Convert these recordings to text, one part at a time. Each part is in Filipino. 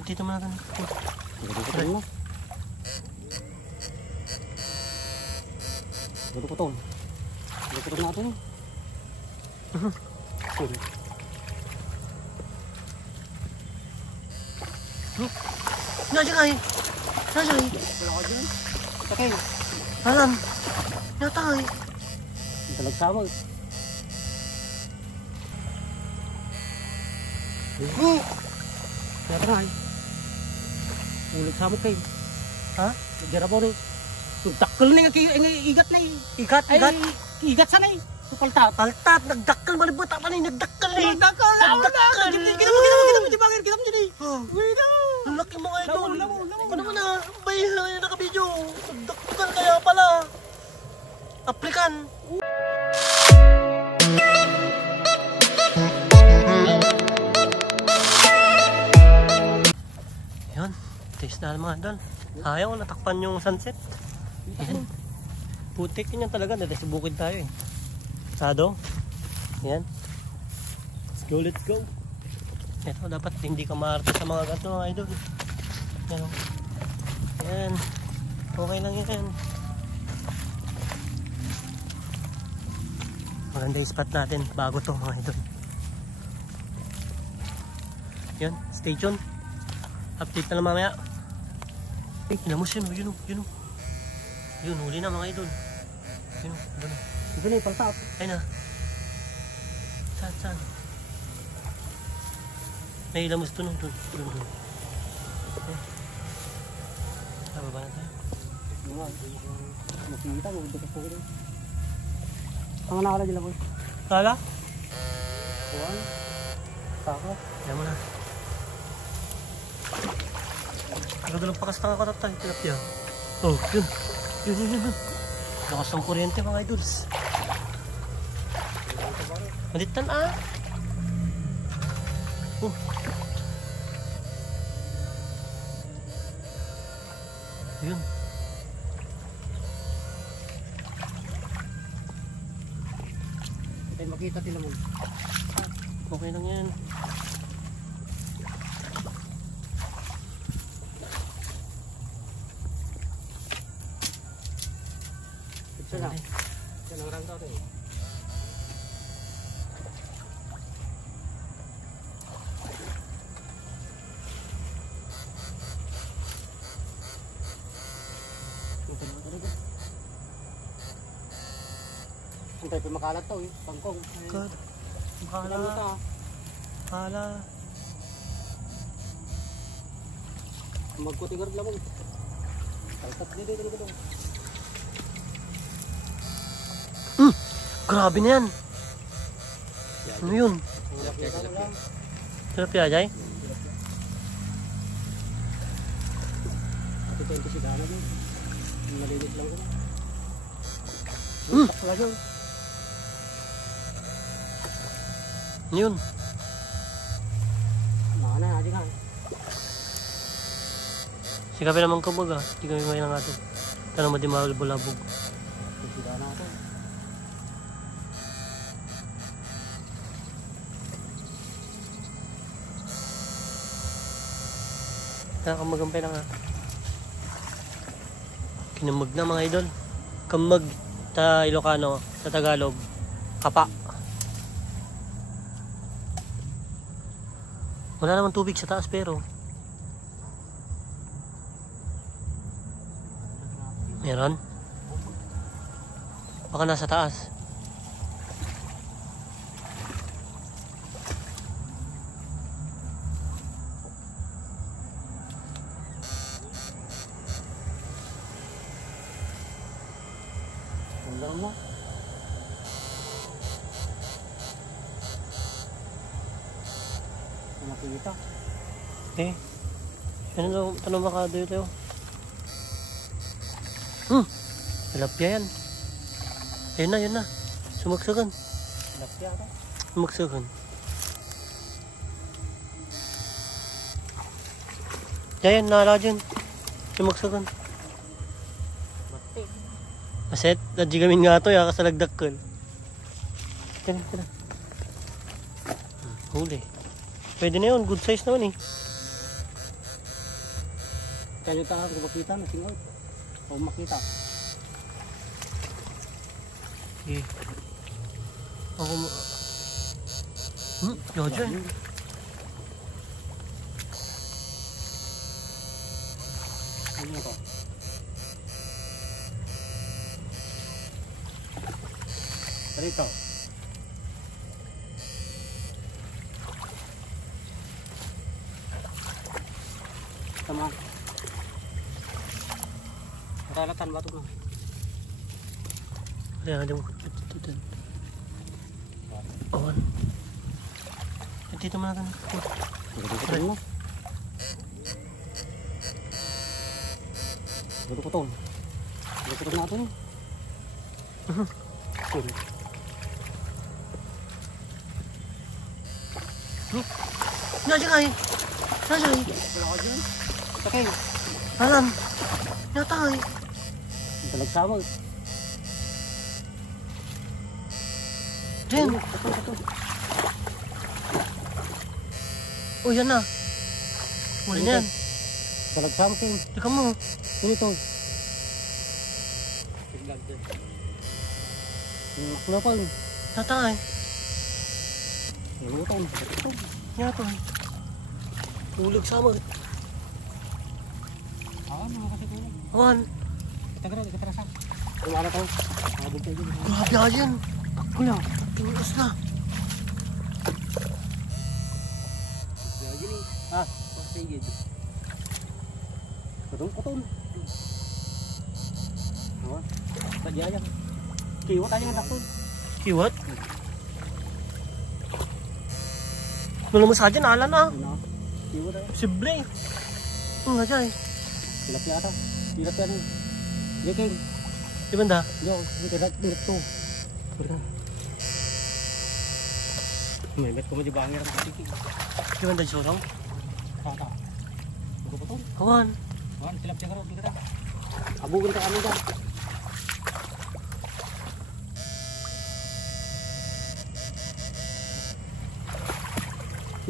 Dito mo natin. Dudukutol natin eh. Nandiyan ka eh. Nandiyan eh. Wala ko dyan. Sakay. Alam. Yata ka eh. Ito nagsawag. Kaya pa eh. Ulit sabog kayo. Ha? Jarabo rin. Nagdakkel na yung igat na eh. Igat. Igat sana eh. Paltat. Paltat. Nagdakkel. Malibot ako na eh. Nagdakkel eh. Nagdakkel. Kita mo dyan eh. Wait Ang laki mo nga idol. Lamo. Ano naman na? Bay, nakabidyo. Nagdakkel kaya pala. Aplikan. Yun. Taste na mga idol. Ayaw natakpan yung sunset. Yan. Putik yun talaga. Dati sa bukid tayo eh. Sado. Yan. Let's go. Ito dapat hindi ka maarte sa mga ganito mga idol. Yan. Yan. Okay lang yan. Maganda yung spot natin bago to mga idol. Yan. Stay tuned. Update na lang mamaya. Ilamos yun. Yun, huli na mga idol. Yun. Ito na yung paltat. Ayun na. Saan? May ilamos to nung dun. Tama ba na tayo? Makikita mo. Ang nakala dila ko. Kala? Kuhan. Tako. Yan mo na. Nagadalang pakastang ako tatay. Tilapia. Oh, yun. Lakas ng kuryente mga idols. Malitan ah. Yun. Tayo makita tila mo. Okay lang yan. Ito na. Ito na orang tao eh. Antay pa makalat to eh. Pangkong. God. Makala. Magkutigar lang mo. Paltat dito. Grabe na yan. Ano yun? Tilapia jay? Ito ito si Dana din. Malilit lang yun. Takla yun. Yun. Mana aja kan. Sikapin naman kumbaga. Hindi kami may nga ito. Tanong mo di malabog. Si Dana ito. Kamagampay na nga. Kinamag na mga idol. Kamag sa Ilocano, sa Tagalog. Kapa. Wala naman tubig sa taas pero meron? Baka nasa taas. Tandang mo. Nakikita. Okay. Tanong baka dito. Tilapia yan. Yun na. Sumagsagan. Tilapia ito. Sumagsagan. Yan, nala dyan. Sumagsagan. Mati. Aset, nadjigamin nga ito, kasalagdak ko. Tira. Huli. Pwede na yun, good size naman eh. Kaya tayo kung makita na singaw. Kung makita. Okay. Ako mo. Yojo eh. Ano ito? Dito. Tama. Matalatan ba ito? Kaya ada mo kututan. Awan. Dito mo natin. Dito mo. Dito ko to. Dito ko natin. Nandiyan kayo. Nandiyan kayo. Wala ka dyan. Takay. Alam. Nata kayo. Ito nagsama. Jen. Oh, yan na. Huli na yan. Ito nagsama kayo. Teka mo. Ano ito? Nakapal. Nata kayo. Ano ito? Yan ito. Ulag sama. Ano kasi ito? Awan. Kita rasa. Kung ano ito? Nakabog tayo dyan. Grabe ka dyan. Ako lang. Tinulos na. Ah, sige. Kutong. Awan. Tadi aja. Kiwat aja nggak takut. Kiwat? Nung mo sa dyan, ala na. Kiwat aja. Sible. Ang nga dyan. Tilapia ata. Tilapia nih. Dia kayak. Di banda? Yo, ini tidak itu. Mehmet ko di bangir ng tiki. Di banda sorong? Tata. Buko pa to. Awan. Awan, tilapia ka ro, kita. Abugan ka kami dyan.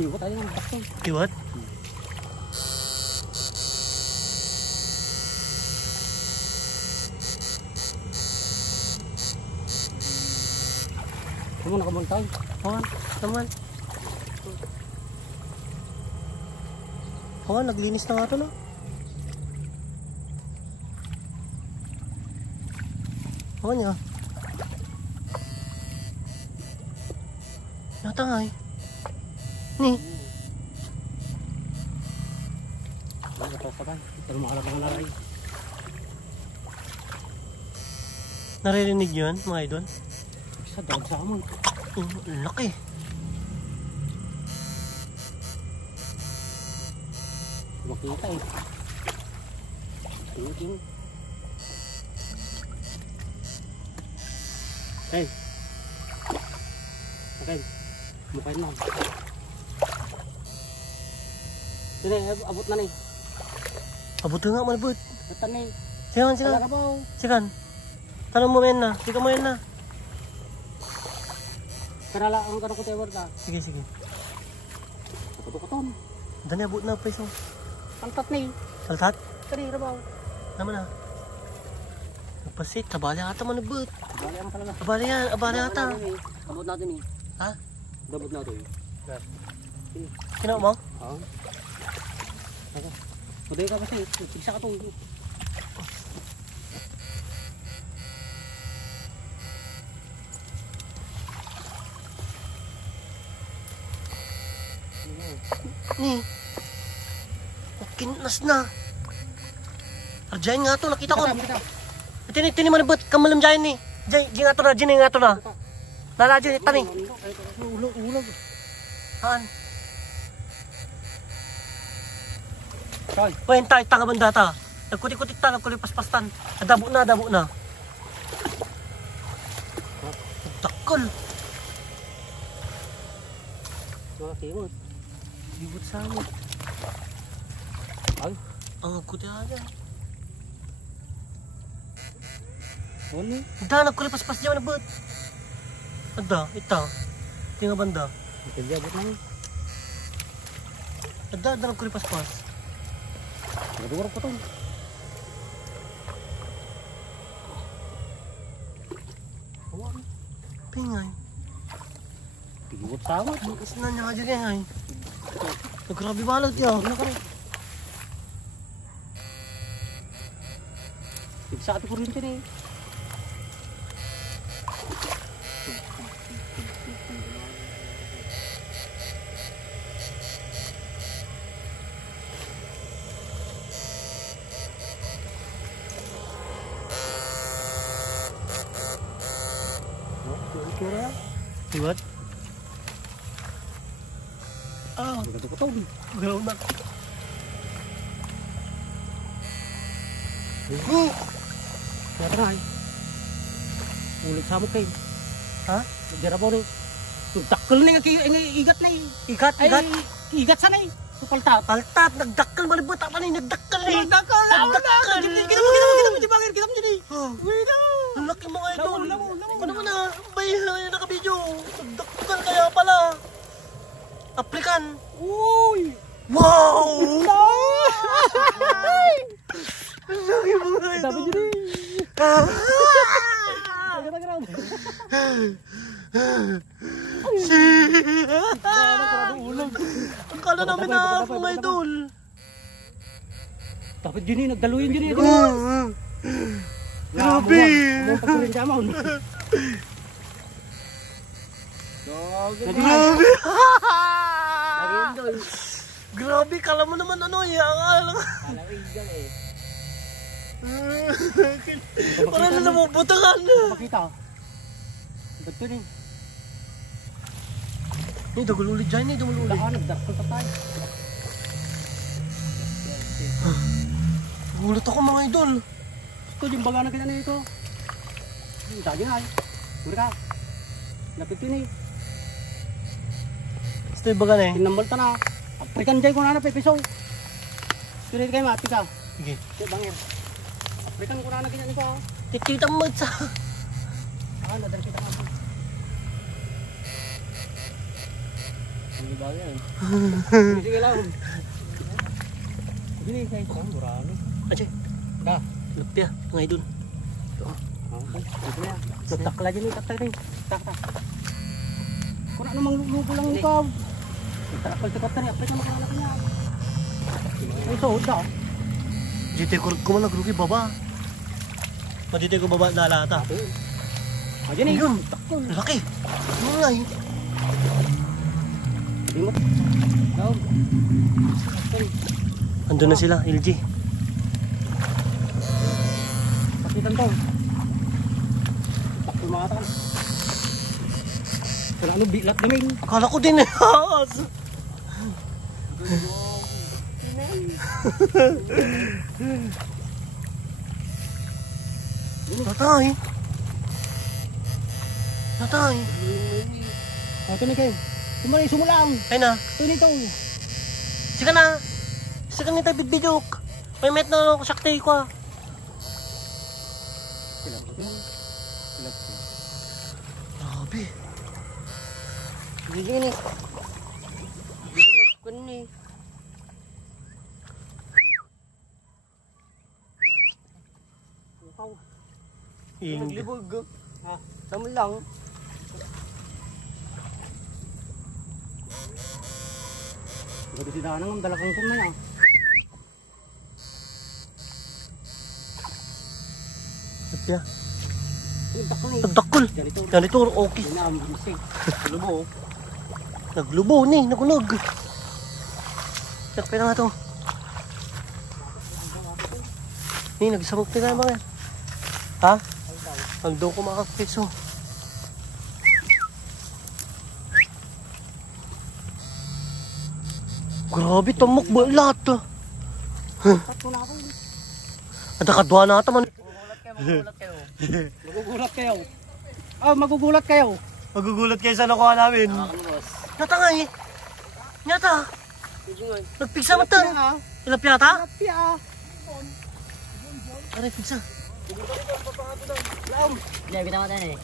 Kiwat aja ng bakto. Kiwat? Kamu nakamuntay. Awan, naman. Awan, naglinis na nga ito, no? Awan niya. Natangay. Ni. Ano ito pa tayo? Pero makalap mga naray. Naririnig yun, mga idol? Isa, dahil sa amon. Laki. Makita eh. Tingin. Hey. Okay. Mukhain lang. Sini, abot na nih. Abot nga, malabot. Betan nih. Sikan. Wala ka ba? Sikan. Tanong mo yan na. Sikan mo yan na. Karala, ang karo ko tayo ka. Sige. Kato-katon. Dani, abot na, preso. Pantat nih. Saltat? Kari, rabaw. Naman na. Nagpasit. Tabali ata mo nabot. Bali ang talaga. Abali ata. Abot natin eh. Ha? Abot natin eh. Kinaw mo? Oo. Ako. Kuday ka kasi. Sigsa ka to. Ni. Kinas na. Arjayin nga to, nakita ko. Tini mo nabot, kamalam dyan ni. Diyan nga to na, diyan nga to na. Nala dyan, tani. Ulog. Haan? Saan? Pahin tayo, tagabanda ta. Nagkuti-kutik ta, nagkulipaspas-pastan. Dabo na. Takol. Kimot. Libot sa amin. Ay. Ang nagkuti aja. Ano? Ada, nagkulipaspas dyan, nabot. Ada, ita. Tinga banda. Ito abot na. Ada, nagkulipaspas. Nagdurog pa to. Pingay. Pigot sama. Isna niya ka dyan ay. Grabe balot yun. Ano ka rin? Sa ating kuryente na eh. Iwat? Ah, Maganda ko to. galaw na. Kaya try. Ulit sa mo kayo. Ha? Jarabo rin. Takal na yung igat na eh. Ikat, Ay, ikat. igat sana eh. Paltat. Paltat, nagdakkel malibot. Apa nih, nagdakkel eh. Nagdakkel, Nagdakkel. Kita mo, di bakit? Kita mo dyan eh. Wait na. Ang laki mo nga ito. Lamo. Ano naman na? Bay, nakabidyo. Nagdakkel kaya pala. Aplikan. Uy! Wow! Ang laki mo nga ito. Dapat dyan eh. Akala namin na ako mga idol. Dapat dyan eh, nagdaluyin dyan eh. Grabe. Ang pagsulin siya mo. Grabe. Grabe, kala mo naman ano eh. Parang na namubutakan. Makita. Ba't ito eh? Ini dagol ulit dyan, dagol ulit. Daan, nagdakol pa tayo. Gulat ako mga idol. Ito yung baga na ganyan ito. Dagi na ay. Mura ka. Lapit yun eh. Ito yung baga na eh. Tinambal ta na. Aprikan dyan ko na na pepiso. Tuloy kayo mati ka. Sige. Sige bangir. Aprikan ko na na ganyan ito. Kikita mo sa... Nadal kita nga. Hindi ba yan? Sige lang. Sige kayo ito. Murano. Ache. Da. Lupya, mga idol. Ito na. Takla dyan eh. Takla dyan. Tak. Kung ano mang lupo lang ikaw. Takal-takal na. Aprikan makalala niya. Ay, sohod na. Dito ko man nagrugi baba. Dito ko baba na lata. Ayan eh. Ayun, laki. Ano nga eh. Limot. Daw. Andun na sila, LG. Pakitan to. Takul mga takan. Kung ano, bilat namin. Akala ko din eh. Tatay. Tatay. Ito na kayo. Kumari, sumulang. Ay na. Ito nito. Sika na. Sika na tayo bidbidok. May met na ako sakti ko. Grabe. Bigyan eh. Bigyan ko na eh. Naglibog. Ha? Sama lang. Gado si Danang ang dalakang kong na yan. Lupya. Nagdakol eh. Nagdakol. Ganito, okay. Nagdakol. Lubo. Naglubo ni, nagunog. Sakpay na nga to. Ni, nagsamok na mga. Ha? Hanggang ko makakitso. Grabe, tamok ba lahat? Ada kadwa na ata man. Magugulat kayo. Oh, magugulat kayo. Magugulat kayo sa nakuha namin. Nyata nga eh. Nyata. Nagpigsa mo ito. Ilapya ata? Ilapya. Aray, pigsa. Diyan, bitaw natin eh.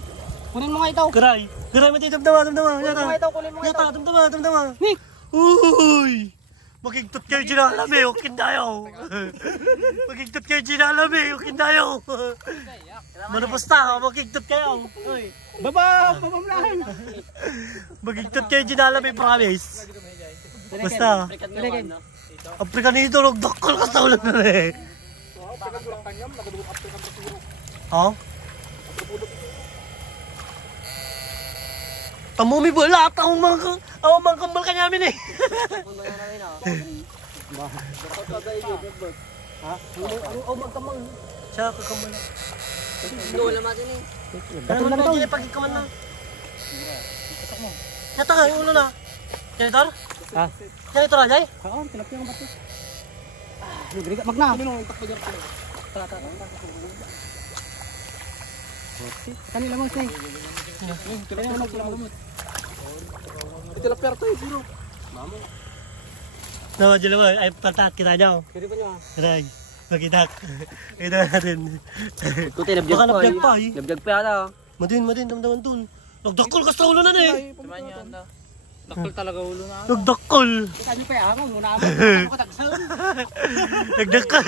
Kunin mo nga ito. Garay. Garay, mati, damdama. Kunin mo nga ito, kunin mo nga ito. Nyata, damdama. Nick! Uy! Magigtot kayo ginalami, o kindayaw. Magigtot kayo ginalami, o kindayaw. Manupusta, magigtot kayo. Baba, pamamlahan. Magigtot kayo ginalami, promise. Basta. Afrikanito, nagdakol ka sa ulan na rin. Oh? Tamumi bola, akong mga kambal ka namin eh. Ha? Ang magkamang. Siya, kakambal na. Wala natin eh. Ano naman ito? Gila, pagkikaman na. Yata nga, yung ulo na. Janitor? Ha? Janitor, Ajay? Oo, tilapia ang bato. Magna. Kanila mo say. Tilapia to eh, zero. Mamo. No, jala mo, ay partat kita daw. Kiri pa niya. Ray, magkitak. Kita natin. Kuti Baka nabjag pa eh. Nabjag pa yata. Madin, damdaman dun. Nagdakol ka sa ulo na eh. Dakol talaga ulo na. Nagdakol. Kanya pa yaman, muna ako katagsan. Nagdakol.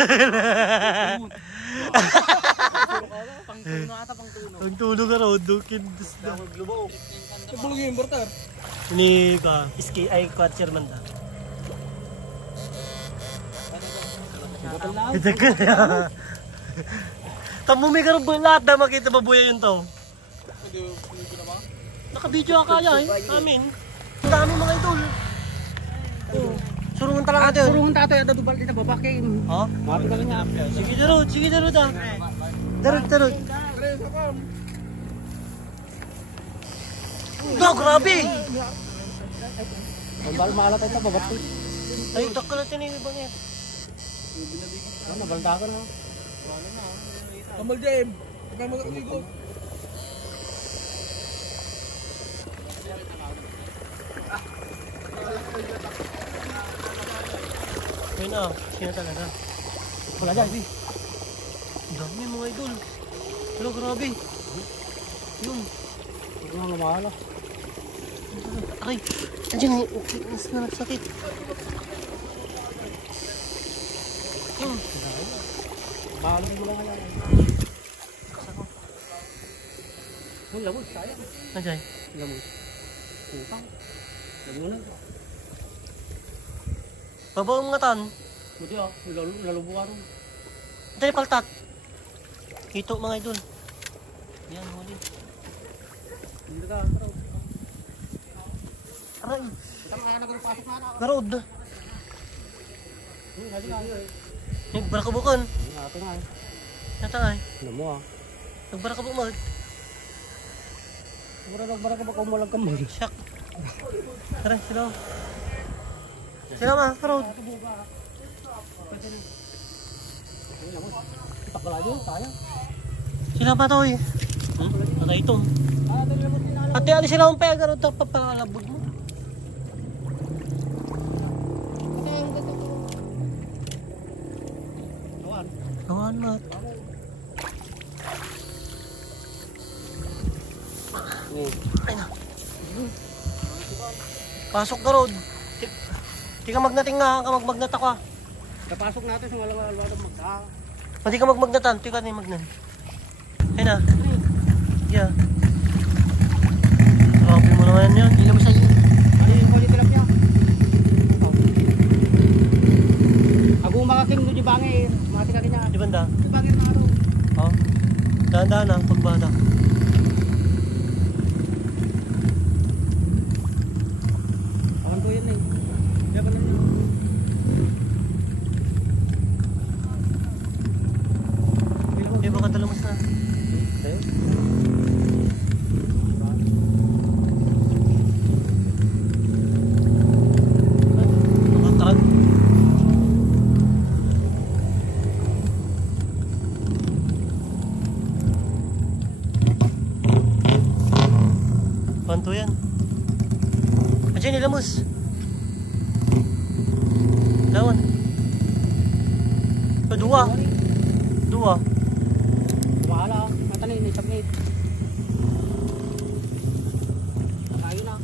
Pangtuno ata, pangtuno. Ang tulog ka raw, dukin. Lubo. Ibang yung importer. Ini ka, ay chairman da. Nagdakol na. Tamumi ka rin lahat na makita babuya yun to. Naka-video ka kaya eh, amin. Ang dami mga idol. Surungan talaga natin. Surungan tato yata dubal dito babaki. Ha? Mapi ka lang niya. Sige darod ah. Darod. No, grabe! Ang bal makalat tayo sa babaki. Ay, takal natin yung ibang yan. Ano, baldakan na. Kamal James. Kaya mag-igo. Ayun na, sino talaga? Wala dyan, si. Ang dami mga idol. Pero grabe. Yun. Huwag nga mahala. Aray, andiyan, mas na nagsakit. Yun. Bahalong mo lang yan. Ang lamod, sayang. Andiyan. Lamod. Putang. Lamunan. Babaw mga tan. Buti ah, lalubukan rin. Dali paltat. Ito mga idol. Yan, huli. Hindi ka, taraw. Aray, Tama ka na pasok na ako. garod. Hali ka. Nagbarakabukan. Ito nga eh. Natangay. Alam mo ah. Nagbarakabukmag. Bara ka ba kung walang kamay? Siyak. Aray, sila. Sila ma, garod. Takala din, sayang. Sila pa to eh. Patay ito. Ate, ali sila ang pega garod. Papalabog mo. Kawan mat. Ay na. Pasok ka rod. Di ka magnating nga, ka magmagnat ako ah. Kapasok natin sa walang magka. Hindi ka magmagnatan, di ka na yung magnan. Ay na. Yeah. Grabe mo naman yan. Hindi mo siya yun. Ano yung kulit tilapia? Ako makaking doon yung bangin. Mati ka niya. Di banda? Yung bangin na araw. Oo. Dahan-dahan na, pagbada. Awan ko yun eh. Kaya pa naman. Di ba kadalamas na? Tayo? Nakakad. Panto yan. Andiyan nilamos. Lawan. Dua. Dua. Wala. Matanin, may sabit. Nakain na.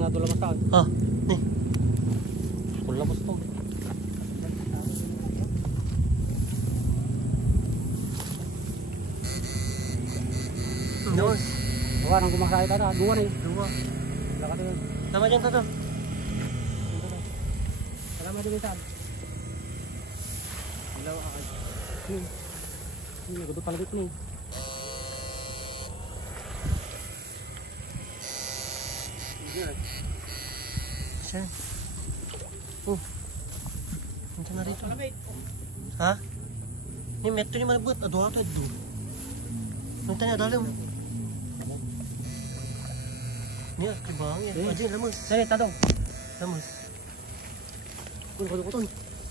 nga doon lang taon. Ah, nih. Pula po ito. Dos. Dua nang kumakay tata. Dua nih. Dua. Wala ka doon. Tama dyan tato. Salamat din ito. Ilaw akay. Ini gusto pala dito nih. Siya. Oh. Nandiyan na rito. Ha? Ni metro ni mana buat aduh atau itu. Nanti ada dalam. Ni kebang ya. Aja lemes. Saya tadong. Lemes. Kuton.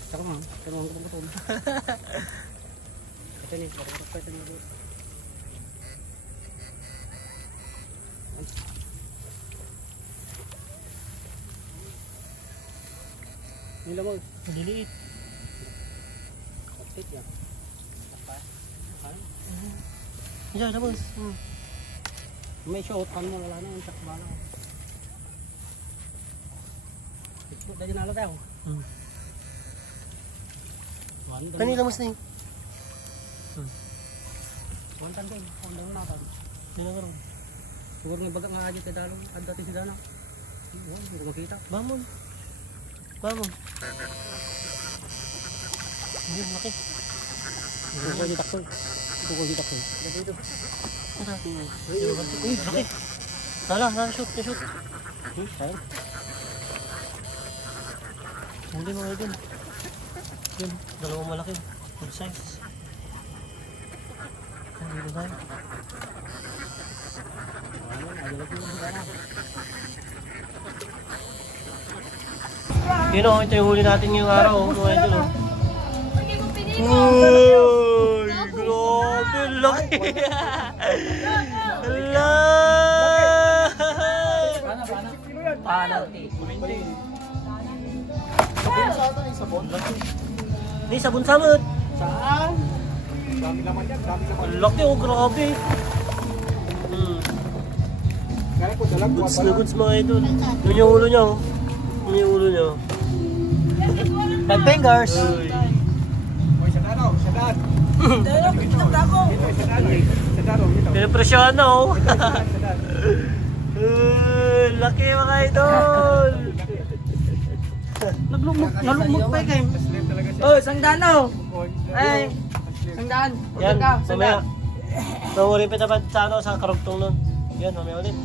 Cakap mah. Tengok kuton. Kata ni, kata ni. Ni lamang. Diliit. Kapit ya. Apa? Ya lemes. May shot kan mo wala na yung sakbala. Ito dahil nalo tayo. Kani lemes nih. Wantan ko, pandang natin. Tinakaroon. Siguro may baga nga aja tayo dalong at dati si Dana. Wala, hindi ko makita. Bangun. Bangun. Ini laki. Ito ko hitak ko. Ito ko hitak ko. Dito. Uy, laki. Salah, shoot. Sayang. Hindi mga idol. Yun, dalawang malaki. Full size. Dito tayo. Yun o, ito yung huli natin ngayong araw. Mga idol o. Uy, grabe, laki. Hala. Paano? Ni sabon samot. Saan? Dami naman yan, dami naman. Ang laki o, grabe. Kaya ko dalag Goods na goods mga idol. Yun yung ulo niya o. Yun yung ulo niya o. 5 fingers. Oy, sadano, sadan. Pinapresyon na o. Laki mga idol. Nalumog pa kayo. Oh, sangdano. Ay, sangdan. Yan, mamaya. Mamuri pa dapat sa karugtong nun. Yan, mamaya ulit.